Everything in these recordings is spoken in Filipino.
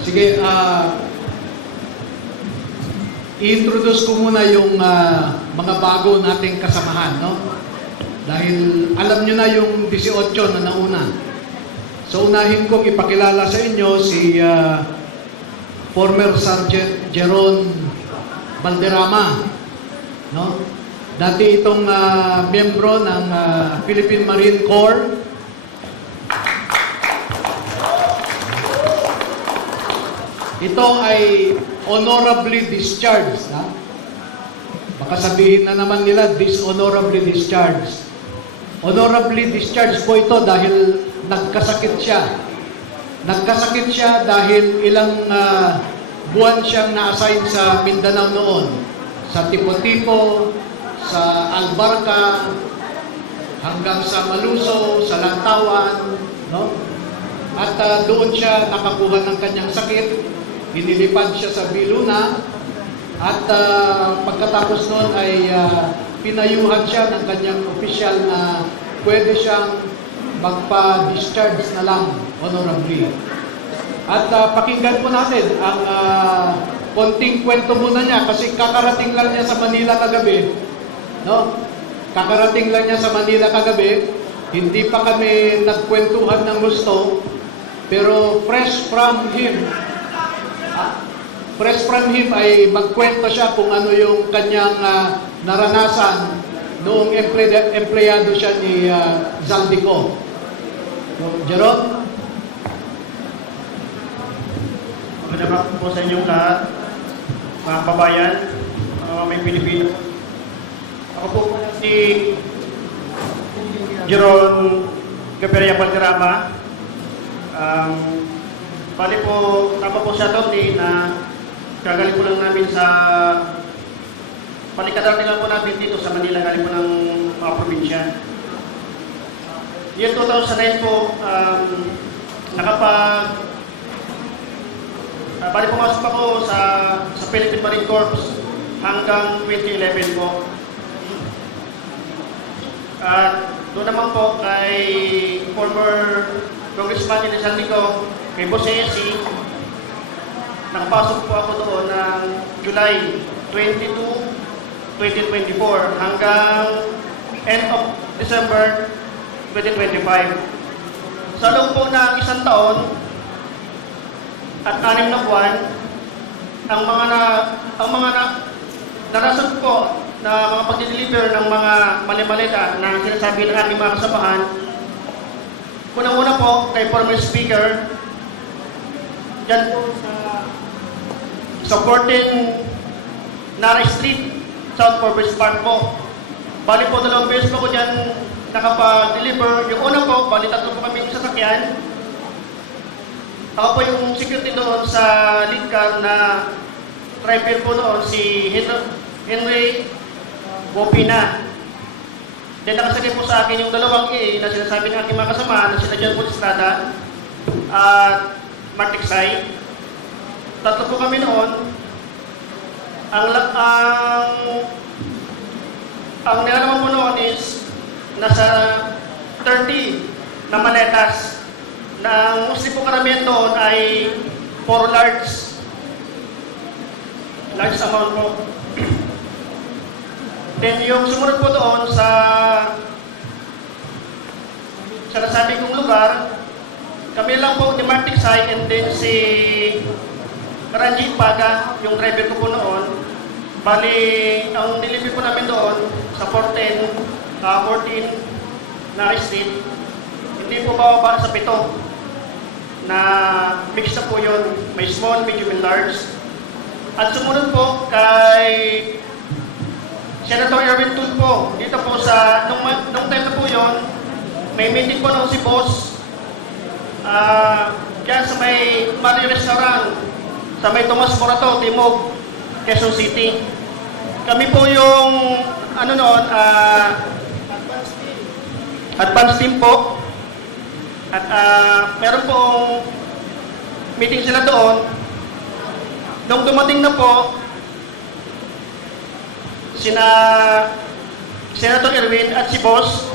Sige, i-introduce ko muna yung mga bago nating kasamahan, no? Dahil alam nyo na yung 18 na nauna. So unahin kong ipakilala sa inyo si former Sergeant Jeron Valderrama, no? Dati itong miyembro ng Philippine Marine Corps. Ito ay honorably discharged. Ha? Baka sabihin na naman nila, dishonorably discharged. Honorably discharged po ito dahil nagkasakit siya. Nagkasakit siya dahil ilang buwan siyang na-assign sa Mindanao noon. Sa Tipo-Tipo, sa Albarca, hanggang sa Maluso, sa Lantawan, no? At doon siya nakakuha ng kanyang sakit. Inilipad siya sa Viluna at pagkatapos noon ay pinayuhan siya ng kanyang opisyal na pwede siyang magpa-discharge na lang honorably. At pakinggan po natin ang konting kwento muna niya kasi kakarating lang niya sa Manila kagabi. No? Kakarating lang niya sa Manila kagabi. Hindi pa kami nagkwentuhan ng gusto, pero fresh from him ay magkwento siya kung ano yung kanyang naranasan noong empleyado siya ni Zaldico. So, Jeron? Magandang po sa inyong lahat, mga kabayan, may Pilipino. Ako po si Jeron Gaperia Valderrama. Bali po, tama po siya Tony na gagaling po lang namin sa palikadating lang po natin dito sa Manila, galing po ng mga probinsya. Year 2009 po, bali pumasok ako sa Philippine Marine Corps hanggang 2011 po. At doon naman po kay former Congressman Zaldico, kay Boss ASC, nakapasok po ako doon ng July 22, 2024 hanggang end of December 2025. Sa loob po ng isang taon at 6 na buwan, ang mga narasan po na mga pag-deliver ng mga mali-malita na sinasabi ng aking mga kasamahan. Unang-una po kay former speaker, dyan po sa 14 Nara Street, South Forbes Park po. Bali po, 2 beses po ko dyan nakapag-deliver. Yung una po, bali 3 po kami sasakyan. Ako po yung security doon sa lead car na driver po noon, si Henry Bopina. Then nakasakay po sa akin yung 2 A na sinasabi ng aking mga kasama na sila dyan po sa Estrada at Martiksay. 3 po kami noon. Ang nilalaman po noon is nasa 30 na maletas na ang mostly po karamihan doon ay for large amount po. Then yung sumunod po doon sa nasabi kong lugar, kami lang po ni Martiksay and then si Ranjit Paga, yung driver ko po noon. Bali, ang delivery po namin doon sa 14 na street, hindi po bababa sa 7 na mix na po yun. May small, medium, and large. At sumunod po kay Senator Erwin Tulfo, dito po sa, nung time na po yun, may meeting po nung si Boss, dyan sa may Mali Restaurant, sa may Tomas Morato, Timog, Quezon City. Kami po yung, advance team po. At meron pong meeting sila doon. Nung dumating na po, sina Senator Erwin at si Boss,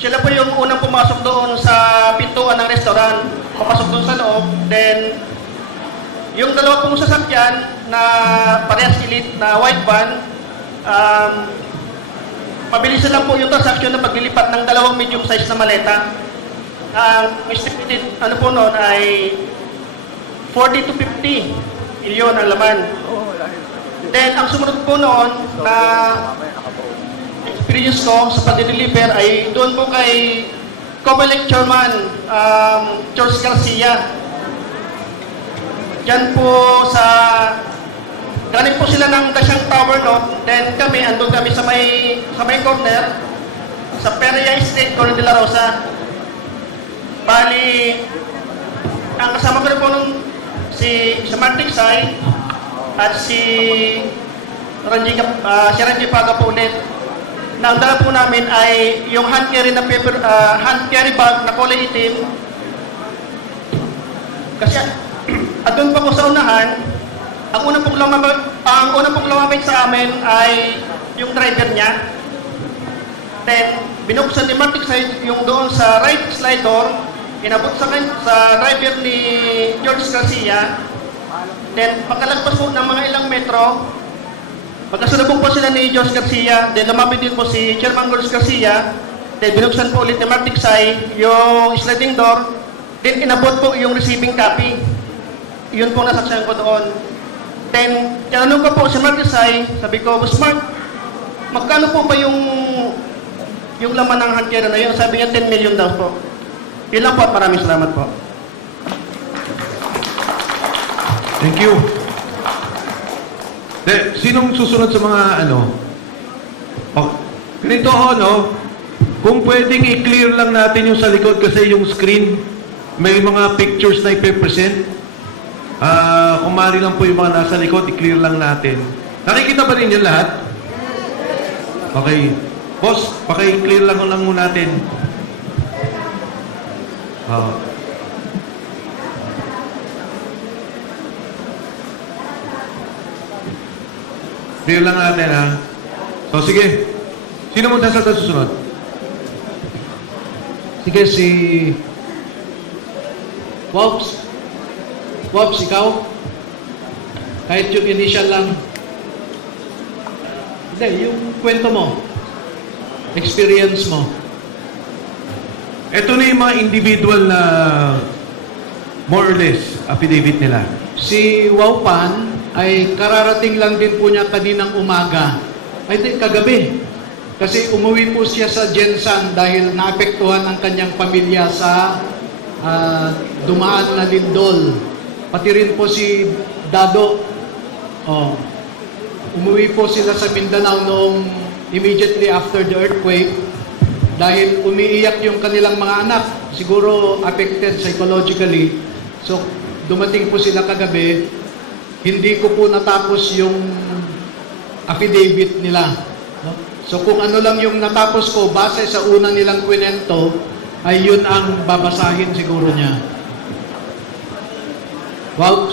sila po yung unang pumasok doon sa pintuan ng restaurant. Papasok doon sa loob, then Yung dalawa pong sasakyan na parehas elite na white van, mabilis lang po yung transaction na paglilipat ng dalawang medium size na maleta. Ang estimated ano po noon ay 40 to 50 milyon ang laman. Then, ang sumunod po noon na experience ko sa pag-deliver ay doon po kay Comelec Chairman George Garcia. Diyan po sa galing po sila ng Dasyang Tower, no? Then kami, andun kami sa may corner, sa Perea Estate, Corner de la Rosa. Bali, ang kasama ko rin po nung si Martin Sai at si Ranji Paga po ulit. Na ang dala po namin ay yung hand carry bag na kulay itim. Kasi andun pa po sa unahan, ang unang pong lumapit sa amin ay yung driver niya. Then, binuksan ni Martin Sai yung doon sa right slide door, inabot sa driver ni George Garcia. Then, pagkalagpas po ng mga ilang metro, pagkasalubong po sila ni George Garcia, then lumapit din po si Chairman George Garcia, then binuksan po ulit ni Martin Sai yung sliding door, then inabot po yung receiving copy. Yun po nasaksihan ko doon. Then, tinanong ko po si Martin Sai, sabi ko, Boss Mark, magkano po ba yung laman ng hand carry na yun? Sabi niya, 10 million daw po. Yun lang po at maraming salamat po. Thank you. Sinong susunod sa mga ano? Oh, ganito no? Kung pwedeng i-clear lang natin yung sa likod kasi yung screen, may mga pictures na ipe-present. Kung maaari lang po yung mga nasa likod, i-clear lang natin. Nakikita ba ninyo lahat? Okay. Boss, paki-clear lang muna natin. Clear lang natin, ha? So, sige. Sino mo sa susunod? Sige, si Wops. Wops, ikaw? Kahit yung initial lang. Hindi, yung kwento mo. Experience mo. Ito na yung mga individual na more or less affidavit nila. Si Waupan ay kararating lang din po niya kaninang umaga. Ay, di, kagabi. Kasi umuwi po siya sa Jensan dahil naapektuhan ang kanyang pamilya sa dumaan na lindol. Pati rin po si Dado. Oh. Umuwi po sila sa Mindanao noong immediately after the earthquake dahil umiiyak yung kanilang mga anak. Siguro affected psychologically. So, dumating po sila kagabi. Hindi ko po natapos yung affidavit nila. No? So, kung ano lang yung natapos ko, base sa una nilang kwento, ay yun ang babasahin siguro niya. Wow.